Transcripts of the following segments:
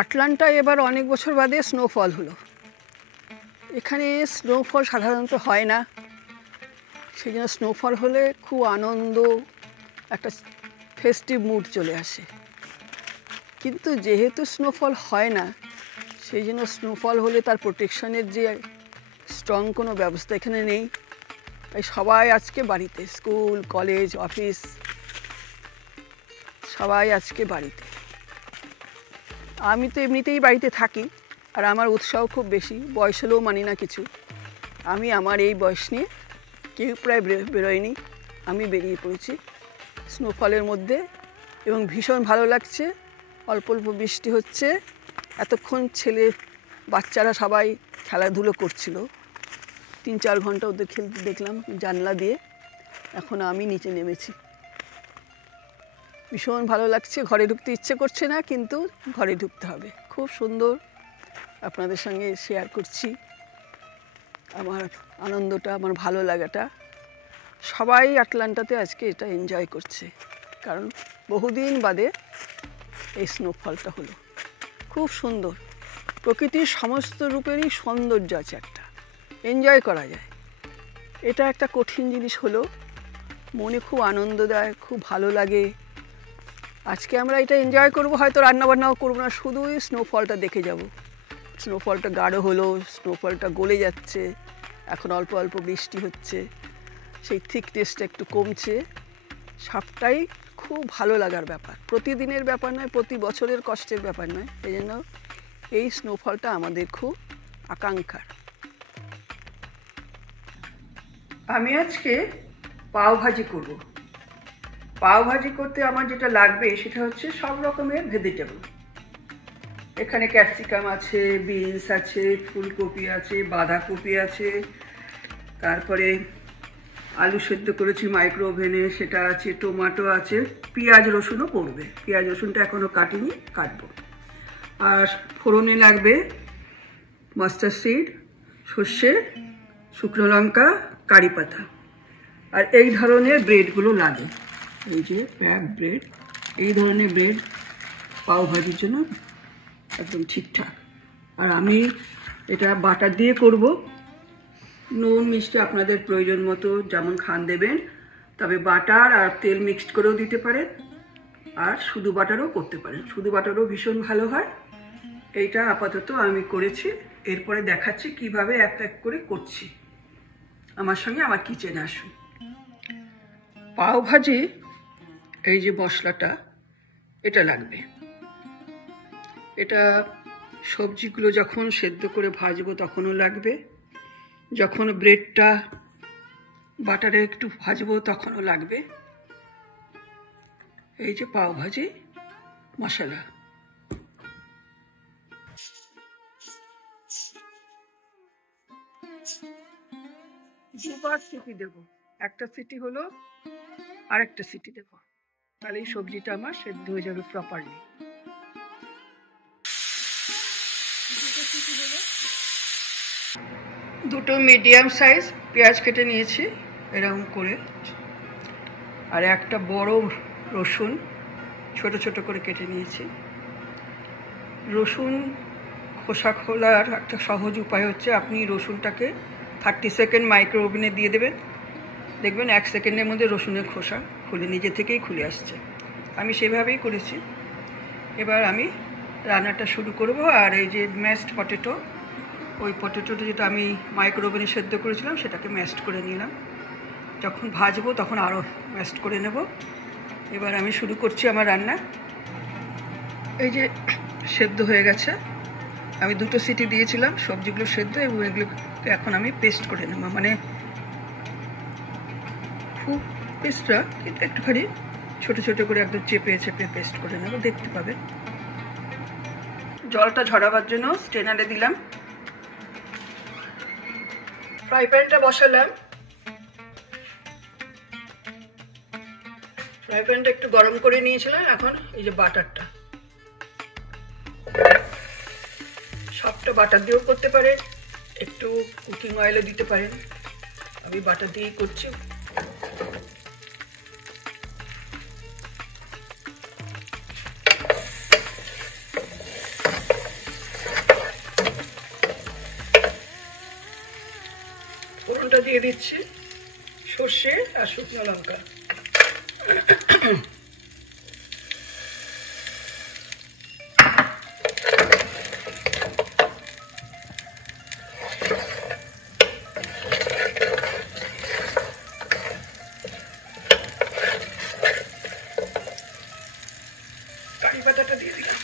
আটলান্টায় এবার অনেক বছর বাদে স্নোফল হলো। এখানে স্নোফল সাধারণত হয় না, সেই জন্য স্নোফল হলে খুব আনন্দ, একটা ফেস্টিভ মুড চলে আসে। কিন্তু যেহেতু স্নোফল হয় না, সেই জন্য স্নোফল হলে তার প্রোটেকশনের যে স্ট্রং কোনো ব্যবস্থা এখানে নেই। তাই সবাই আজকে বাড়িতে, স্কুল, কলেজ, অফিস সবাই আজকে বাড়িতে। আমি তো এমনিতেই বাড়িতে থাকি, আর আমার উৎসাহ খুব বেশি, বয়স হলেও মানি না কিছু। আমি আমার এই বয়স নিয়ে কেউ প্রায় বেরোয়নি, আমি বেরিয়ে পড়েছি স্নোফলের মধ্যে, এবং ভীষণ ভালো লাগছে। অল্প অল্প বৃষ্টি হচ্ছে, এতক্ষণ বাচ্চারা সবাই খেলাধুলো করছিল, 3-4 ঘন্টা ওদের খেলতে দেখলাম জানলা দিয়ে। এখন আমি নিচে নেমেছি, ভীষণ ভালো লাগছে। ঘরে ঢুকতে ইচ্ছে করছে না, কিন্তু ঘরে ঢুকতে হবে। খুব সুন্দর, আপনাদের সঙ্গে শেয়ার করছি আমার আনন্দটা, আমার ভালো লাগাটা। সবাই আটলান্টাতে আজকে এটা এনজয় করছে, কারণ বহুদিন বাদে এই স্নোফলটা হলো। খুব সুন্দর, প্রকৃতির সমস্ত রূপেরই সৌন্দর্য আছে, একটা এনজয় করা যায়। এটা একটা কঠিন জিনিস হলো, মনে খুব আনন্দ দেয়, খুব ভালো লাগে। আজকে আমরা এটা এনজয় করবো, হয়তো রান্নাবান্নাও করবো না, শুধুই স্নোফলটা দেখে যাব। স্নোফলটা গাঢ় হলো, স্নোফলটা গলে যাচ্ছে, এখন অল্প অল্প বৃষ্টি হচ্ছে, সেই থিকনেসটা একটু কমছে। সবটাই খুব ভালো লাগার ব্যাপার, প্রতিদিনের ব্যাপার নয়, প্রতি বছরের কষ্টের ব্যাপার নয়। এই জন্য এই স্নোফলটা আমাদের খুব আকাঙ্ক্ষার। আমি আজকে পাও ভাজি করব। পাও ভাজি করতে আমার যেটা লাগবে সেটা হচ্ছে সব রকমের ভেজিটেবল। এখানে ক্যাপসিকাম আছে, বিনস আছে, ফুলকপি আছে, বাঁধাকপি আছে, তারপরে আলু সেদ্ধ করেছি মাইক্রো ওভেনে, সেটা আছে, টমেটো আছে, পেঁয়াজ রসুনও পড়বে। পেঁয়াজ রসুনটা এখনও কাটিনি, কাটবো। আর ফোড়নে লাগবে মাস্টার্ড সিড, সর্ষে, শুকনো লঙ্কা, কারি পাতা। আর এই ধরনের ব্রেডগুলো লাগে, এই যে প্যাক ব্রেড, এই ধরনের ব্রেড পাও ভাজির জন্য একদম ঠিকঠাক। আর আমি এটা বাটার দিয়ে করব। নুন মিষ্টি আপনাদের প্রয়োজন মতো যেমন খান দেবেন, তবে বাটার আর তেল মিক্সড করেও দিতে পারেন, আর শুধু বাটারও করতে পারেন, শুধু বাটারও ভীষণ ভালো হয়। এইটা আপাতত আমি করেছি, এরপরে দেখাচ্ছি কিভাবে এক এক করে করছি। আমার সঙ্গে আমার কিচেনে আসুন। পাও ভাজি এই যে মশলাটা, এটা লাগবে। এটা সবজিগুলো যখন সেদ্ধ করে ভাজবো তখনও লাগবে, যখন ব্রেডটা বাটারে একটু ভাজবো তখনও লাগবে। এই যে পাও ভাজি মশলা, দুবার সিটি দেব, একটা সিটি হলো, আরেকটা সিটি দেব, তাহলে এই সবজিটা আমার সেদ্ধ হয়ে যাবে প্রপারলি। দুটো মিডিয়াম সাইজ পেঁয়াজ কেটে নিয়েছি এরকম করে, আর একটা বড় রসুন ছোট ছোট করে কেটে নিয়েছি। রসুন খোসা খোলার একটা সহজ উপায় হচ্ছে, আপনি রসুনটাকে 30 সেকেন্ড মাইক্রো ওভেনে দিয়ে দেবেন, দেখবেন 1 সেকেন্ডের মধ্যে রসুনের খোসা খুলে নিজে থেকেই খুলে আসছে। আমি সেভাবেই করেছি। এবার আমি রান্নাটা শুরু করব। আর এই যে ম্যাশড পটেটো, ওই পটেটোটা যেটা আমি মাইক্রো ওভেনে সেদ্ধ করেছিলাম সেটাকে ম্যাশড করে নিলাম, যখন ভাজবো তখন আরও ম্যাশড করে নেব। এবার আমি শুরু করছি আমার রান্না। এই যে সেদ্ধ হয়ে গেছে, আমি 2টো সিটি দিয়েছিলাম, সবজিগুলো সেদ্ধ, এবং এগুলোকে এখন আমি পেস্ট করে নেব, মানে খুব পেস্টটা কিন্তু একটুখানি ছোট ছোট করে একদম চেপে চেপে পেস্ট করে নেব, দেখতে পাবেন। জলটা ঝরাবার জন্য স্ট্রেনারে দিলাম। ফ্রাই প্যানটা বসালাম, ফ্রাই প্যানটা একটু গরম করে নিয়েছিলাম। এখন এই যে বাটারটা, সবটা বাটার দিয়েও করতে পারেন, একটু কুকিং অয়েলও দিতে পারেন, আমি বাটার দিয়েই করছি। ফোড়নটা দিয়ে দিচ্ছি সর্ষে আর শুকনো লঙ্কা। কারি পাতাটা দিয়ে দিলাম,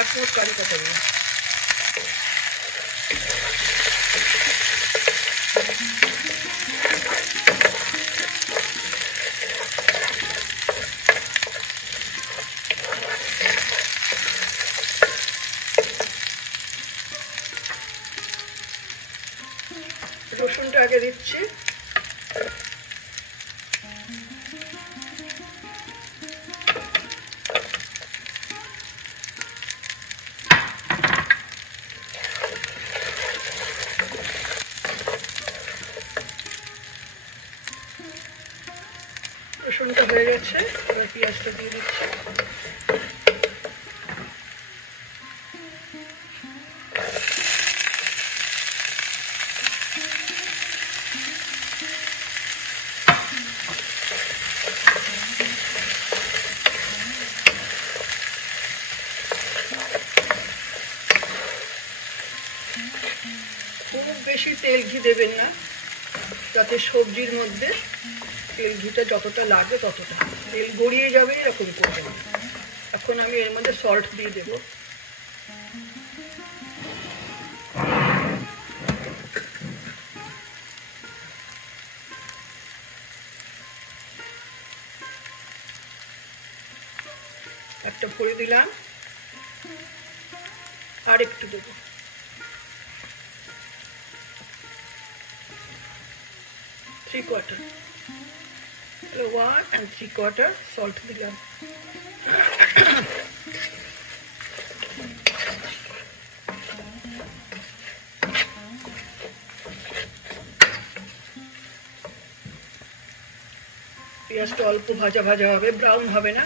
এক ফুট কারি পাতা দিয়ে। রসুনটা আগে দিচ্ছি, রসুনটা হয়ে গেছে, এবার পেঁয়াজটা দিয়ে দিচ্ছি। খুব বেশি তেল ঘি দেবেন না, যাতে সবজির মধ্যে তেল ঘিটা যতটা লাগে ততটা, তেল গড়িয়ে যাবে এরকম করবেন। এখন আমি এর মধ্যে সল্ট দিয়ে দেব। একটা ভরে দিলাম, আর একটু দেবো। 3/4, 1 3/4 সল্ট দিলাম। পেঁয়াজটা অল্প ভাজা ভাজা হবে, ব্রাউন হবে না।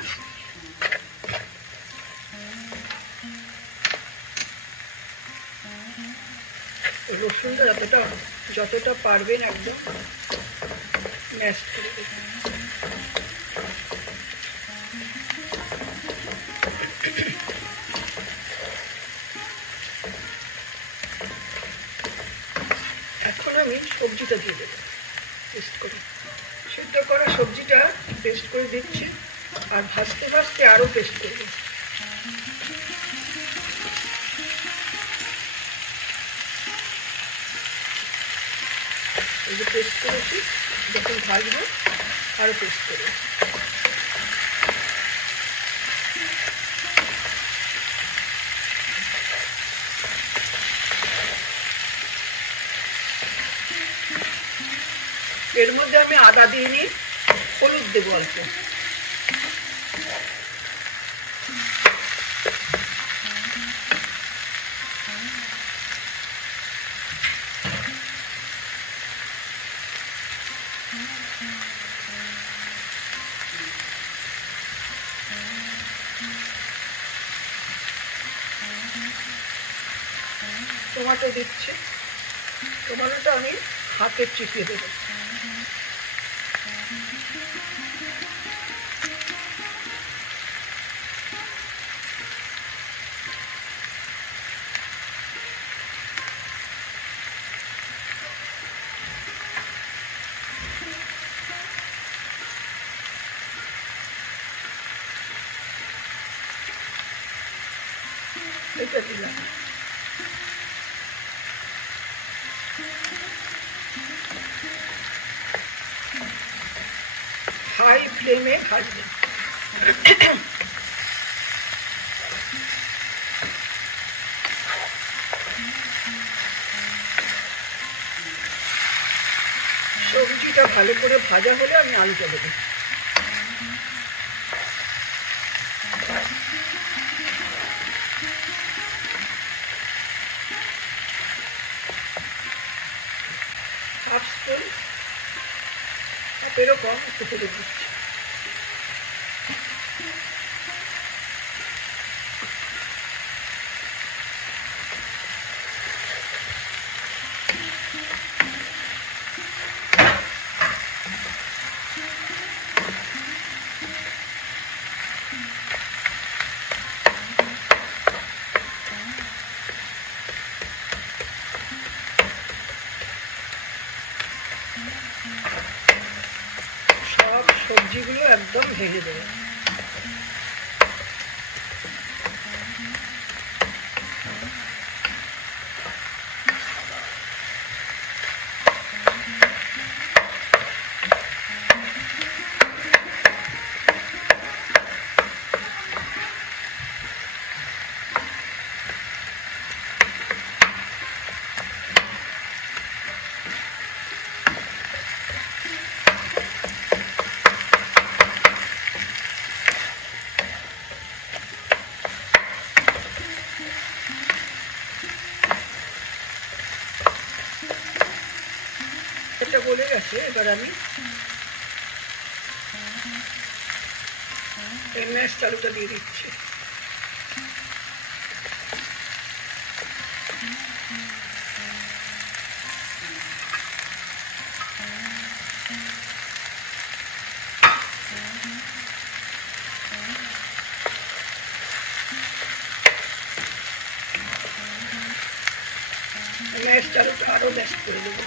রসুনটা যতটা পারবেন একদম ম্যাশ করে দেবেন। এখন আমি সবজিটা দিয়ে দেবো পেস্ট করে, সিদ্ধ করা সবজিটা পেস্ট করে দিচ্ছি, আর ভাজতে ভাজতে আরও পেস্ট করবো। এই যে পেস্ট করেছি, যখন ভাজবো আরও পেস্ট করবো। এর মধ্যে আমি আদা দিইনি, হলুদ দেবো অল্প। টমেটো দিচ্ছি, টমেটোটা আমি হাতে চিপিয়ে দেবো। এটা দিলাম, হাই ফ্লেমে ভাজবেন। সবজিটা ভালো করে ভাজা হলে আমি আলুটা দেবো। হাফ স্পুন, হাফেরও কম একটু ফেলে দিচ্ছি। একদম ভেঙে দেবে। এটা বলে গেছে, এবার আমি ম্যাশ চালুটা দিয়ে দিচ্ছি। ম্যাশ চালুটা আরো ম্যাশ করে দেবো।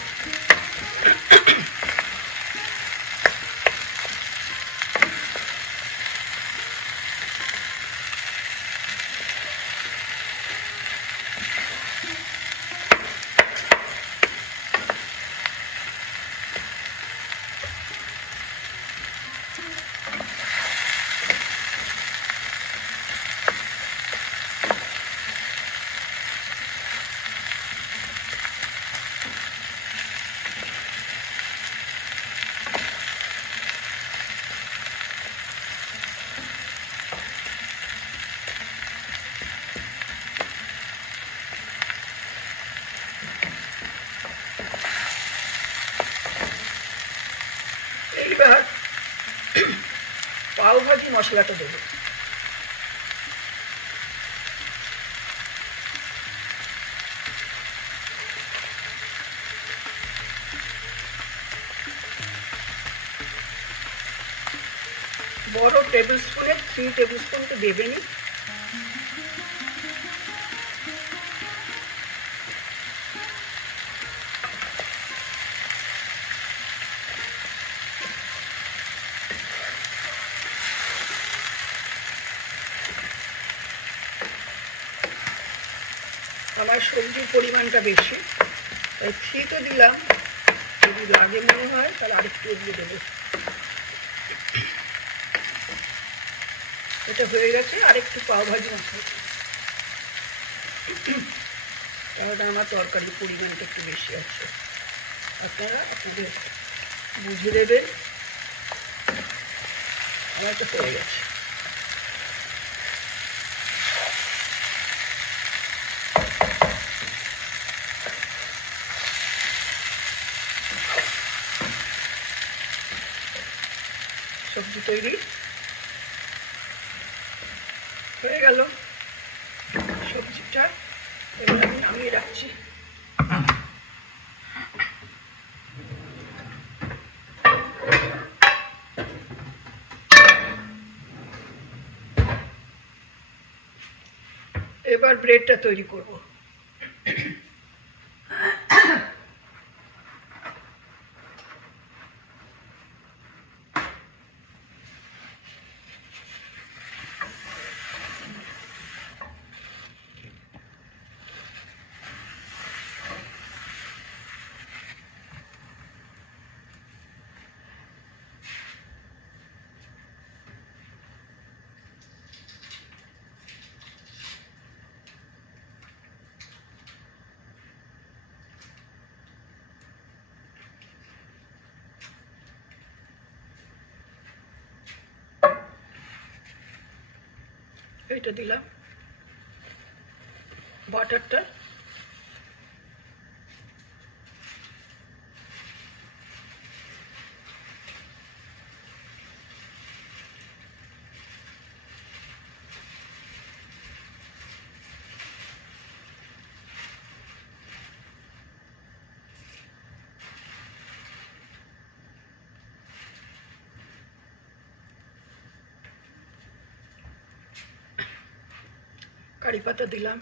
এইবার পাওভাজি মশলাটা দেবো। বড় টেবিল স্পুনে 3 টেবিল স্পুন তো দেবেনি। আমার সবজির পরিমাণটা বেশি, তাই 3 তো দিলাম, যদি লাগে মনে হয় তাহলে আরেকটু এগিয়ে দেবো। এটা হয়ে গেছে, আরেকটু পাওভাজি মশলা, তাহলে আমার তরকারির পরিমাণটা একটু বেশি আছে। আপনারা আপনাদের বুঝে দেবেন। আমার তো হয়ে গেছে। সবজি তৈরি হয়ে গেল। সবজিটা এবার আমি নামিয়ে রাখছি। এবার ব্রেডটা তৈরি করব। এটা দিলাম বাটারটা, কারি পাতা দিলাম,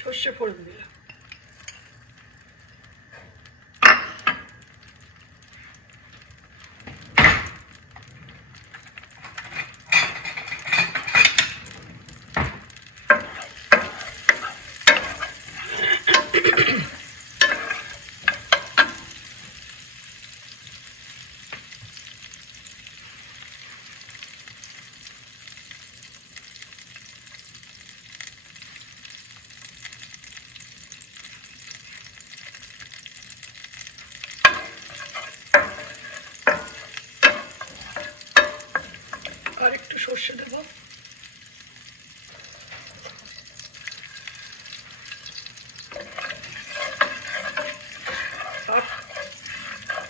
সর্ষে ফোড়ন দিলাম। সর্ষে দেব, হাফ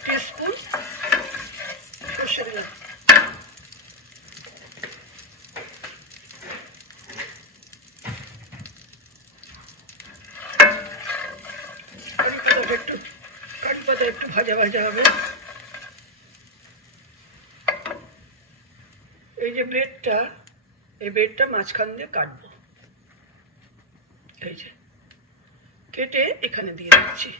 টিস্পুন সর্ষে দিলাম। কারি পাতা একটু ভাজা ভাজা হবে। এই যে ব্রেডটা, এই ব্রেডটা মাঝখান দিয়ে কাটবো, এই যে কেটে এখানে দিয়ে দিচ্ছি।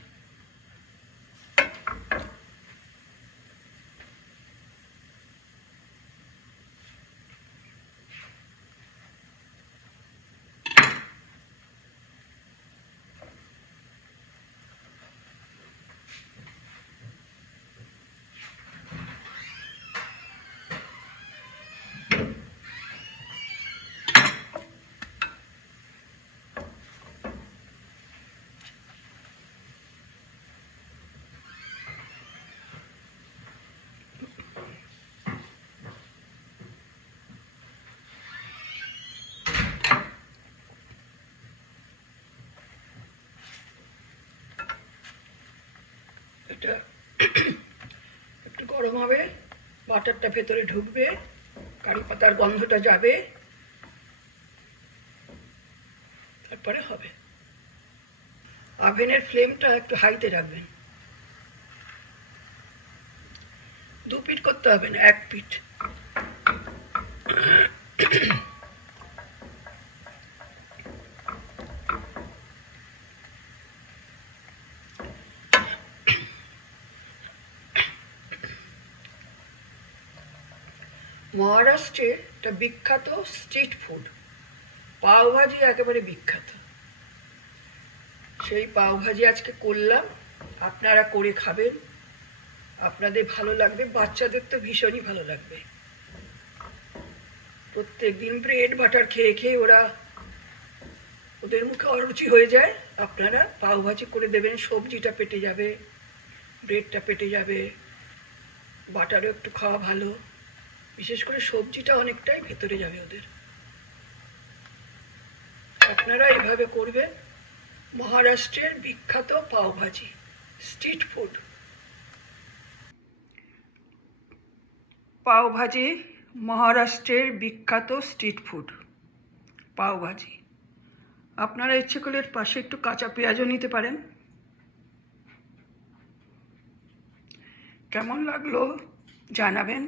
এটা একটু গরম হবে, বাটারটা ভেতরে ঢুকবে, কারি পাতার গন্ধটা যাবে, তারপরে হবে। ওভেনের ফ্লেমটা একটু হাইতে রাখবেন। 2 পিট করতে হবে না, 1 পিট। মহারাষ্ট্রের একটা বিখ্যাত স্ট্রিট ফুড পাওভাজি, একেবারে বিখ্যাত। সেই পাওভাজি আজকে করলাম, আপনারা করে খাবেন, আপনাদের ভালো লাগবে, বাচ্চাদের তো ভীষণই ভালো লাগবে। প্রত্যেক দিন ব্রেড বাটার খেয়ে খেয়ে ওদের মুখে অরুচি হয়ে যায়। আপনারা পাওভাজি করে দেবেন, সবজিটা পেটে যাবে, ব্রেডটা পেটে যাবে, বাটারও একটু খাওয়া ভালো, বিশেষ করে সবজিটা অনেকটাই ভেতরে যাবে ওদের। আপনারা এভাবে করবেন। মহারাষ্ট্রের বিখ্যাত পাওভাজি স্ট্রিট ফুড। পাওভাজি মহারাষ্ট্রের বিখ্যাত স্ট্রিট ফুড পাওভাজি। আপনারা ইচ্ছে করলে এর পাশে একটু কাঁচা পেঁয়াজও নিতে পারেন। কেমন লাগলো জানাবেন।